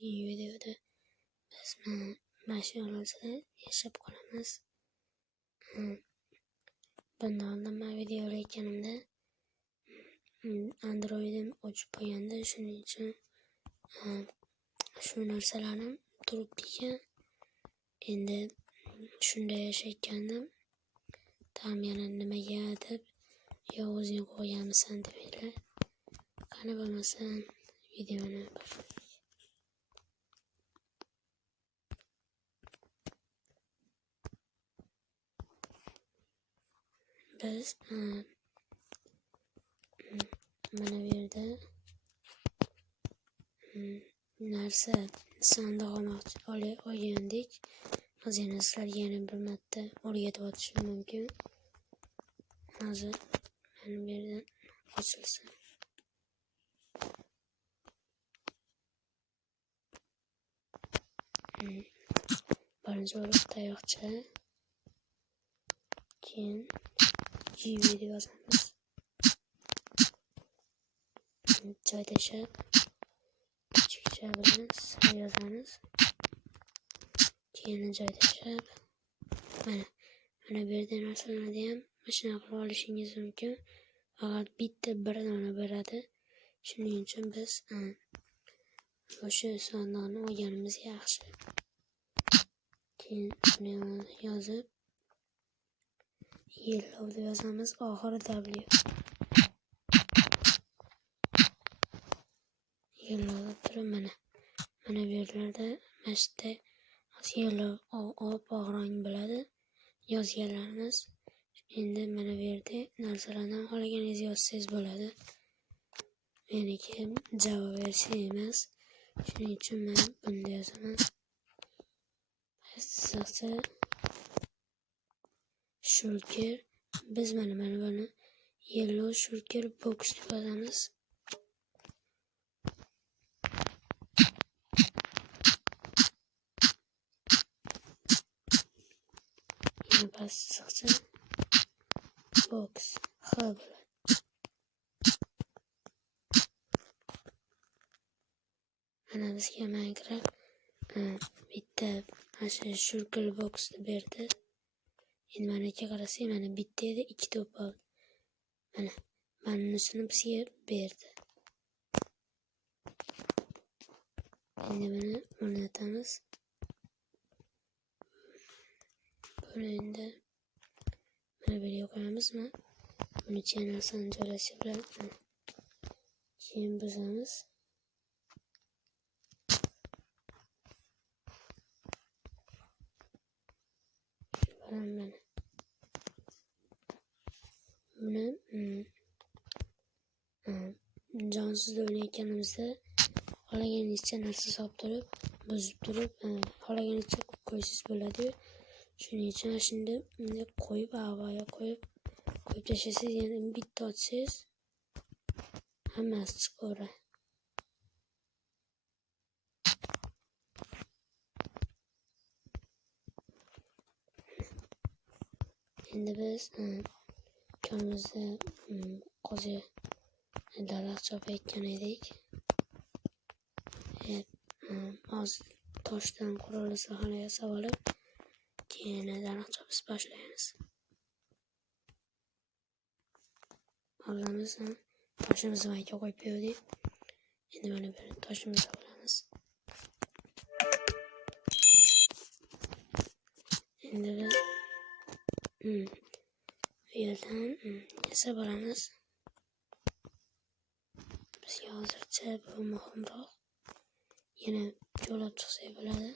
videoda biz mashinalarda yashab qolamiz. Bundan oldin men video olayotganimda Android'im o'chib qolgandi, shuning uchun shu narsalarni turibdi ekan. Endi shunda yashayotgandim. Tam yana nimaga deb, yo o'zing qo'yganmisan demanglar. Qani bo'lmasam videoni boshlaymiz. Biz mana bu yerda narsa sandiq olgandik. Hozir yana sizlarga yana bir marta o'rgatib o'tishim mumkin. Hozir mana bu yerdan ochilsa. Birinchi bo'lib tayoqcha, keyin GB deb yozamiz. Joy tashab kichikcha bilan sir yozamiz. Keyin joy tashab mana bu yerda narsalarni ham mashina qilib olishingiz mumkin. Faqat bitta bir dona beradi. Shuning uchun biz o'sha sonlarni olganimiz yaxshi. Keyin buni yozib yellow deb yozamiz, oxiri W. Yellow deb turib mana bu yerlarda mashta yellow oq rang bo'ladi yozganlarimiz. Endi mana bu yerda narsalarni xohlaganingizni yozsangiz bo'ladi. Meniki Java versiya emas, shuning uchun men bunda yozaman. Sizsa shulker, biz mana buni yellow shulker box deb yozamiz. Yana past chiqsa box H bo'ladi. Mana bizga Minecraft bitta mana shulker box deb berdi. Endi mana aka qarasang, mana bitta edi, ikkita bo'ldi. Mana bunisini bizga berdi. Endi buni o'rnatamiz. Buni endi mana bu yerga qo'yamizmi? Buni channelsini joylashib bilan keyin buzamiz. Mana buni jonsiz o'ynayotganimizda xohlaganingizcha narsa solib turib, buzib turib, xohlaganingizcha qo'ysangiz bo'ladi. Shuning uchun shunda qo'yib, havoga qo'yib tashlasangiz, yana bitta ochsangiz hammasi chiqaveradi. Endi biz ko'mizda qo'zi daraxt chopayotgan edik. Hozir toshdan qurolli sohani yasab olib, keyin daraxt chopishni boshlaymiz. Olamiz, toshimizni mayga qo'yib berdik. Endi mana bu toshimizni olamiz. Endi biz bu yerdan yasab olamiz. Bizga hozircha bu muhimroq. Yana jo'lab chiqsak bo'ladi.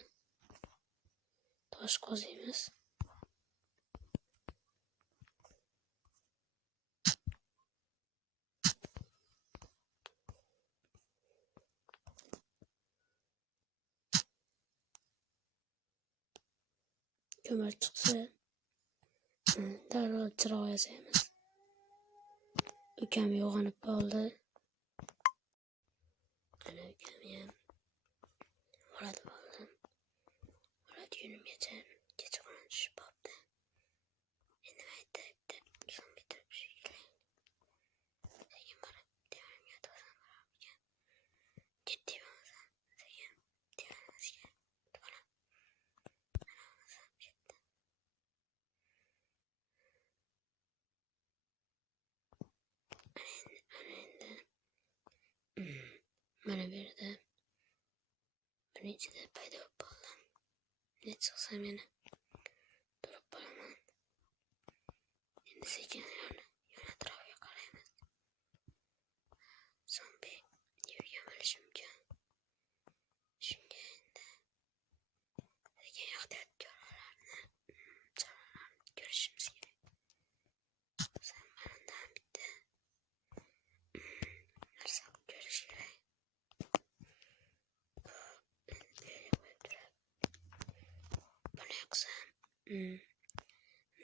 Tosh qoziymiz. Ko'mir chiqsa darrov chiroq yasaymiz. Ukam uyg'onib qoldi. Ana ukam ham oladi bo'ldi. Oladi kunimgacha kechqurun tushib qoldi. Endi mayda so'ng bitirib shekilli. Sekin borib tevarakga to'g'ri borib ketdi. Sekin Shuni ichida paydo bo'ldim. Ne chiqsa meni turib qolaman. Endi sekin yon atrofga qaraymiz. Zombi yurgan bo'lishi mumkin. Shunga endi sekin ehtiyot choralarni ko'rishimiz kerak. Sen bundan bitta narsa ko'rish kerak. Buni yoqsam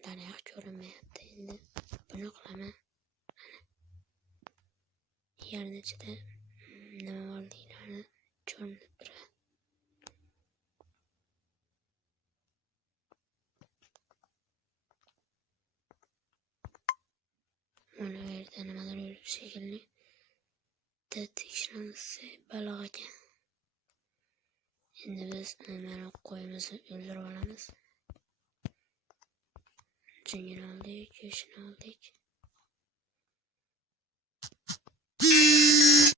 daraxt ko'rinmayapti. Endi buni qilaman. Yerni ichida nima borliklarini ko'rinib turadi. Mana bu yerda nimadir yuribdi shekilli. Tekshiramiz baliq ekan. Endi biz mana qo'yimizni o'ldirib olamiz. Jungini oldik, go'shtini oldik.